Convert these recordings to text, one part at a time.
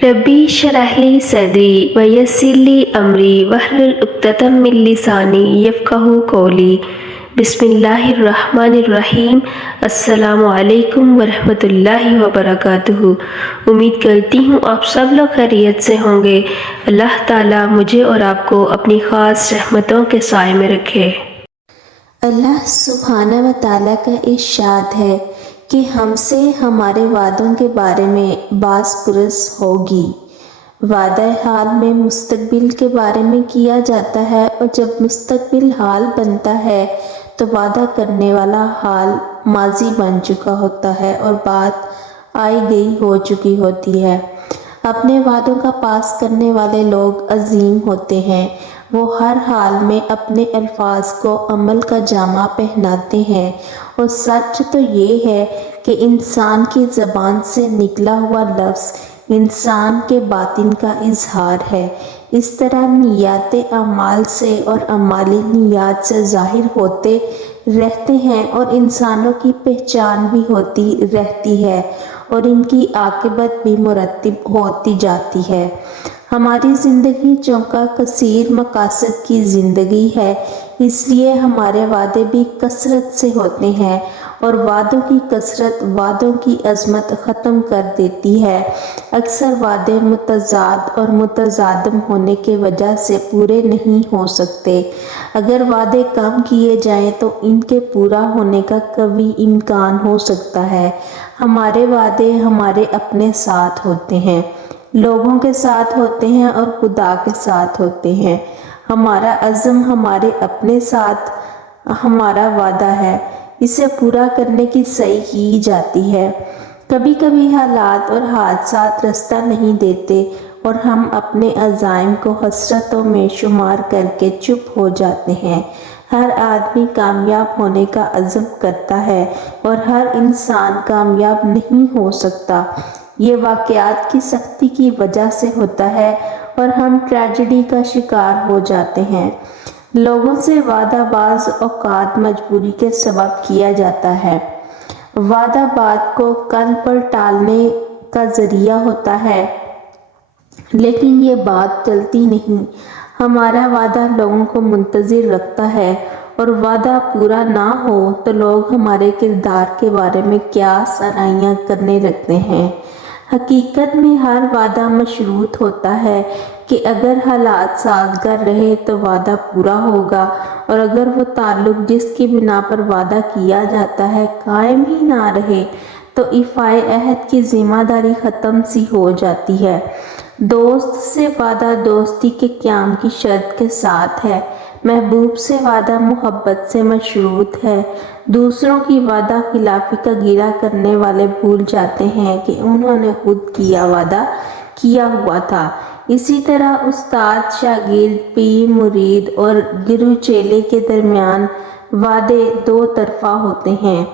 रब्बी शरह ली सदरी वयस्सिर ली अमरी वहलुल उक़्दतम मिन लिसानी यफ़क़हू क़ौली। बिस्मिल्लाहिर्रहमानिर्रहीम। अस्सलामु अलैकुम वरहमतुल्लाहि वबरकातुहू। उम्मीद करती हूँ आप सब लोग खैरियत से होंगे। अल्लाह ताला मुझे और आपको अपनी ख़ास रहमतों के साए में रखे। अल्लाह सुब्हाना व ताला का इरशाद है कि हमसे हमारे वादों के बारे में बास पुरस होगी। वादा हाल में मुस्तकबिल के बारे में किया जाता है, और जब मुस्तकबिल हाल बनता है तो वादा करने वाला हाल माजी बन चुका होता है और बात आई गई हो चुकी होती है। अपने वादों का पास करने वाले लोग अजीम होते हैं। वो हर हाल में अपने अल्फाज को अमल का जामा पहनाते हैं, और सच तो ये है कि इंसान की ज़बान से निकला हुआ लफ्ज़ इंसान के बातिन का इजहार है। इस तरह नियत अमाल से और अमाली नियत से ज़ाहिर होते रहते हैं, और इंसानों की पहचान भी होती रहती है, और इनकी आक़िबत भी मुरत्तिब होती जाती है। हमारी ज़िंदगी चौका कसीर मकासद की ज़िंदगी है, इसलिए हमारे वादे भी कसरत से होते हैं, और वादों की कसरत वादों की अज़मत ख़त्म कर देती है। अक्सर वादे मुतज़ाद और मुतज़ादम होने के वजह से पूरे नहीं हो सकते। अगर वादे कम किए जाएं तो इनके पूरा होने का कभी इम्कान हो सकता है। हमारे वादे हमारे अपने साथ होते हैं, लोगों के साथ होते हैं और खुदा के साथ होते हैं। हमारा अज़्म हमारे अपने साथ हमारा वादा है, इसे पूरा करने की सही की जाती है। कभी कभी हालात और हादसात रास्ता नहीं देते, और हम अपने अज़ाइम को हसरतों में शुमार करके चुप हो जाते हैं। हर आदमी कामयाब होने का अज़्म करता है, और हर इंसान कामयाब नहीं हो सकता। ये वाक़यात की सख्ती की वजह से होता है, और हम ट्रेजेडी का शिकार हो जाते हैं। लोगों से वादा बाज़ औक़ात मजबूरी के सबब किया जाता है। वादा बात को कल पर टालने का ज़रिया होता है, लेकिन ये बात चलती नहीं। हमारा वादा लोगों को मुंतज़िर रखता है, और वादा पूरा ना हो तो लोग हमारे किरदार के बारे में क्या सराहियाँ करने लगते हैं। हकीकत में हर वादा मशरूत होता है कि अगर हालात साज़गार रहे तो वादा पूरा होगा, और अगर वो ताल्लुक़ जिसकी बिना पर वादा किया जाता है कायम ही ना रहे तो इफ़ाए अहद की ज़िम्मेदारी ख़त्म सी हो जाती है। दोस्त से वादा दोस्ती के क़याम की शर्त के साथ है। महबूब से वादा मोहब्बत से मशरूत है। दूसरों की वादा खिलाफी का गिला करने वाले भूल जाते हैं कि उन्होंने खुद किया वादा किया हुआ था। इसी तरह उस्ताद शागिर्द, पीर मुरीद और गिरु चेले के दरमियान वादे दो तरफा होते हैं।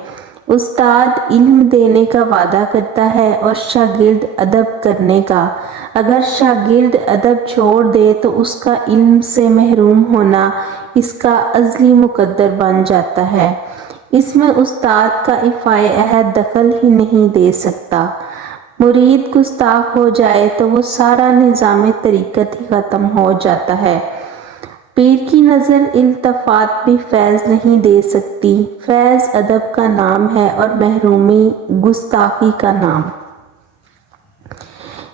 उस्ताद इल्म देने का वादा करता है और शागिर्द अदब करने का। अगर शागिर्द अदब छोड़ दे तो उसका इल्म से महरूम होना इसका अज़ली मुकद्दर बन जाता है। इसमें उस्ताद का इफ़ाए अहद दखल ही नहीं दे सकता। मुरीद गुस्ताख हो जाए तो वो सारा निज़ाम तरीक़त ही ख़त्म हो जाता है। पीर की नज़र इल्तफ़ात भी फैज़ नहीं दे सकती। फैज़ अदब का नाम है और महरूमी गुस्ताखी का नाम।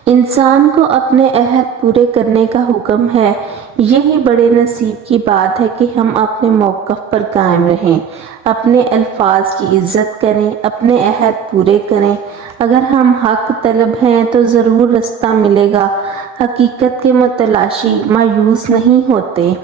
इंसान को अपने अहद पूरे करने का हुक्म है। यही बड़े नसीब की बात है कि हम अपने मौक़िफ़ पर कायम रहें, अपने अल्फाज की इज़्ज़त करें, अपने अहद पूरे करें। अगर हम हक़ तलब हैं तो ज़रूर रास्ता मिलेगा। हकीकत के मुतलाशी मायूस नहीं होते।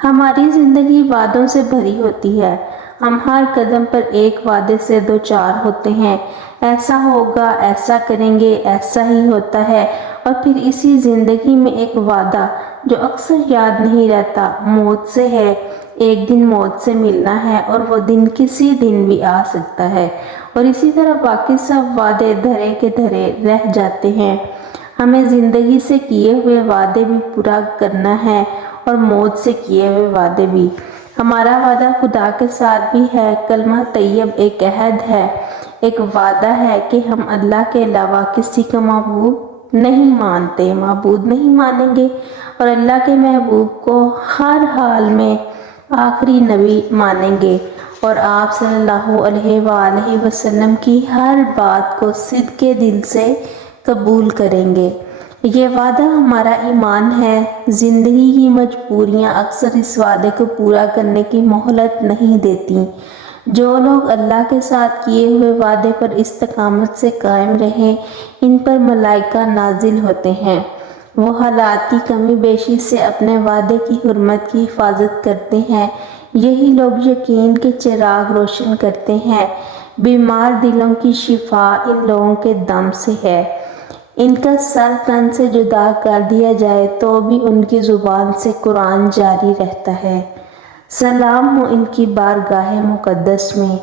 हमारी ज़िंदगी वादों से भरी होती है। हम हर कदम पर एक वादे से दो चार होते हैं। ऐसा होगा, ऐसा करेंगे, ऐसा ही होता है, और फिर इसी ज़िंदगी में एक वादा जो अक्सर याद नहीं रहता मौत से है। एक दिन मौत से मिलना है, और वो दिन किसी दिन भी आ सकता है, और इसी तरह बाकी सब वादे धरे के धरे रह जाते हैं। हमें ज़िंदगी से किए हुए वादे भी पूरा करना है, और मौत से किए हुए वादे भी। हमारा वादा खुदा के साथ भी है। कलमा तैयब एक अहद है, एक वादा है कि हम अल्लाह के अलावा किसी का महबूब نہیں مانتے، معبود نہیں مانیں گے اور اللہ کے محبوب کو ہر حال میں آخری نبی مانیں گے اور آپ صلی اللہ علیہ وآلہ وسلم کی ہر بات کو صدق دل سے قبول کریں گے۔ یہ وعدہ ہمارا ایمان ہے۔ زندگی کی مجبوریاں اکثر اس وعدے کو پورا کرنے کی مہلت نہیں دیتی۔ جو لوگ اللہ کے ساتھ کیے ہوئے وعدے پر استقامت سے قائم رہیں، ان پر ملائکہ نازل ہوتے ہیں۔ وہ حالات کی کمی بیشی سے اپنے وعدے کی حرمت کی حفاظت کرتے ہیں۔ یہی لوگ یقین کے چراغ روشن کرتے ہیں۔ بیمار دلوں کی شفا ان لوگوں کے دم سے ہے۔ ان کا سر تن سے جدا کر دیا جائے تو بھی ان کی زبان سے قرآن جاری رہتا ہے۔ سلام ہو ان کی بارگاہ مقدس میں۔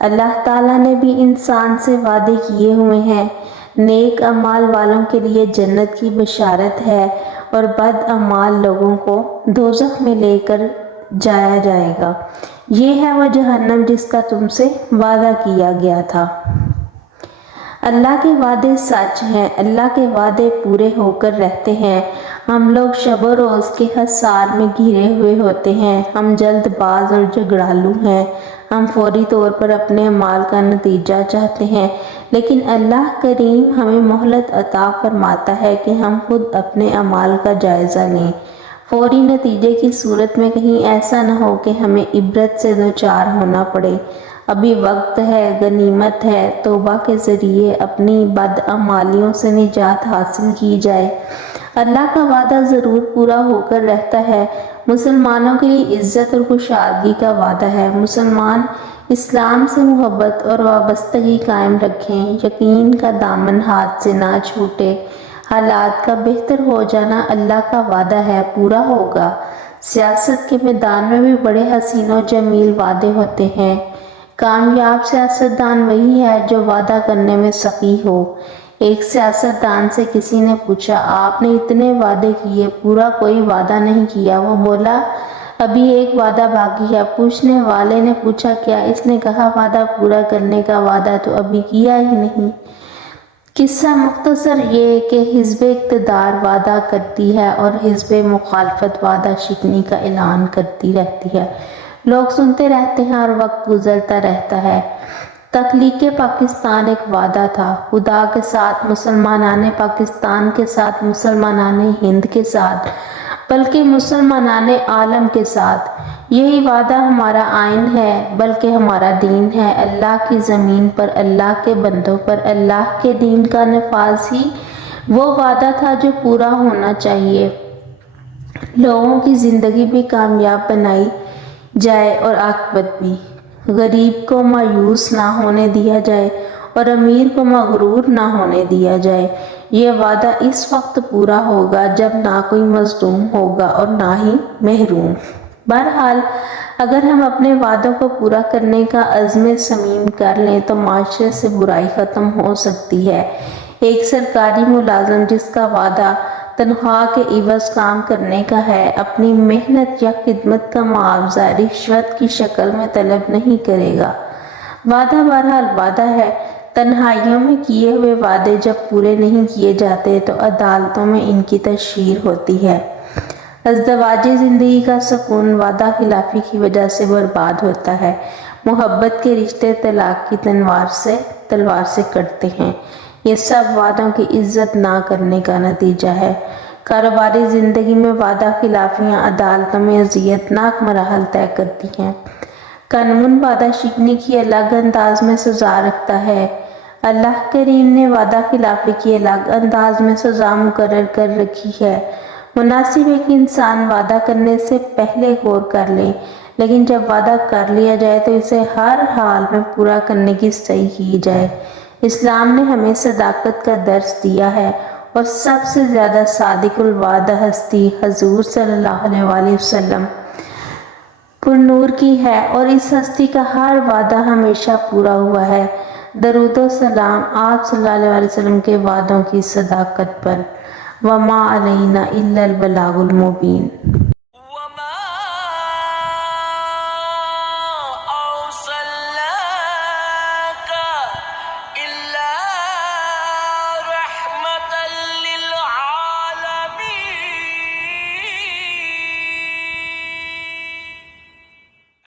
اللہ تعالیٰ نے بھی انسان سے وعدے کیے ہوئے ہیں۔ نیک اعمال والوں کے لیے جنت کی بشارت ہے اور بد اعمال لوگوں کو دوزخ میں لے کر جایا جائے گا۔ یہ ہے وہ جہنم جس کا تم سے وعدہ کیا گیا تھا۔ اللہ کے وعدے سچ ہیں، اللہ کے وعدے پورے ہو کر رہتے ہیں۔ ہم لوگ شب و روز کے حصار میں گھرے ہوئے ہوتے ہیں۔ ہم جلد باز اور جھگڑالو ہیں۔ ہم فوری طور پر اپنے اعمال کا نتیجہ چاہتے ہیں، لیکن اللہ کریم ہمیں مہلت عطا فرماتا ہے کہ ہم خود اپنے اعمال کا جائزہ لیں۔ فوری نتیجے کی صورت میں کہیں ایسا نہ ہو کہ ہمیں عبرت سے دوچار ہونا پڑے۔ ابھی وقت ہے، غنیمت ہے، توبہ کے ذریعے اپنی بدعمالیوں سے نجات حاصل کی جائے۔ اللہ کا وعدہ ضرور پورا ہو کر رہتا ہے۔ مسلمانوں کے لیے عزت اور کشادگی کا وعدہ ہے۔ مسلمان اسلام سے محبت اور وابستگی قائم رکھیں، یقین کا دامن ہاتھ سے نہ چھوٹے۔ حالات کا بہتر ہو جانا اللہ کا وعدہ ہے، پورا ہوگا۔ سیاست کے میدان میں بھی بڑے حسین و جمیل وعدے ہوتے ہیں۔ کامیاب سیاستدان وہی ہے جو وعدہ کرنے میں سخی ہو۔ ایک سیاستدان سے کسی نے پوچھا، آپ نے اتنے وعدے کیے، پورا کوئی وعدہ نہیں کیا؟ وہ بولا، ابھی ایک وعدہ باقی ہے۔ پوچھنے والے نے پوچھا، کیا؟ اس نے کہا، وعدہ پورا کرنے کا وعدہ تو ابھی کیا ہی نہیں۔ قصہ مختصر یہ کہ حزب اقتدار وعدہ کرتی ہے اور حزب مخالفت وعدہ شکنی کا اعلان کرتی رہتی ہے۔ لوگ سنتے رہتے ہیں اور وقت گزرتا رہتا ہے۔ تخلیق پاکستان ایک وعدہ تھا، خدا کے ساتھ، مسلمانان پاکستان کے ساتھ، مسلمانان ہند کے ساتھ، بلکہ مسلمانان عالم کے ساتھ۔ یہی وعدہ ہمارا آئین ہے، بلکہ ہمارا دین ہے۔ اللہ کی زمین پر، اللہ کے بندوں پر اللہ کے دین کا نفاذ ہی وہ وعدہ تھا جو پورا ہونا چاہیے۔ لوگوں کی زندگی بھی کامیاب بنائی جائے اور عاقبت بھی۔ غریب کو مایوس نہ ہونے دیا جائے اور امیر کو مغرور نہ ہونے دیا جائے۔ یہ وعدہ اس وقت پورا ہوگا جب نہ کوئی مظلوم ہوگا اور نہ ہی محروم۔ بہرحال اگر ہم اپنے وعدوں کو پورا کرنے کا عزم صمیم کر لیں تو معاشرے سے برائی ختم ہو سکتی ہے۔ ایک سرکاری ملازم جس کا وعدہ تنخواہ کے عوض کام کرنے کا ہے، اپنی محنت یا خدمت کا معاوضہ رشوت کی شکل میں طلب نہیں کرے گا۔ وعدہ بہرحال وعدہ ہے۔ تنہائیوں میں کیے ہوئے وعدے جب پورے نہیں کیے جاتے تو عدالتوں میں ان کی تشہیر ہوتی ہے۔ ازدواجی زندگی کا سکون وعدہ خلافی کی وجہ سے برباد ہوتا ہے۔ محبت کے رشتے طلاق کی تلوار سے کٹتے ہیں۔ یہ سب وعدوں کی عزت نہ کرنے کا نتیجہ ہے۔ کاروباری زندگی میں وعدہ خلافیاں عدالتوں میں اذیت ناک مراحل طے کرتی ہیں۔ قانون وعدہ شکنی کی الگ انداز میں سزا رکھتا ہے۔ اللہ کریم نے وعدہ خلافی کی الگ انداز میں سزا مقرر کر رکھی ہے۔ مناسب ہے کہ انسان وعدہ کرنے سے پہلے غور کر لے، لیکن جب وعدہ کر لیا جائے تو اسے ہر حال میں پورا کرنے کی صحیح کی جائے۔ اسلام نے ہمیں صداقت کا درس دیا ہے اور سب سے زیادہ صادق الوعدہ ہستی حضور صلی اللہ علیہ وآلہ وسلم پر نور کی ہے اور اس ہستی کا ہر وعدہ ہمیشہ پورا ہوا ہے۔ درود و سلام آپ صلی اللہ علیہ وسلم کے وعدوں کی صداقت پر۔ وما علینا الا البلاغ المبین۔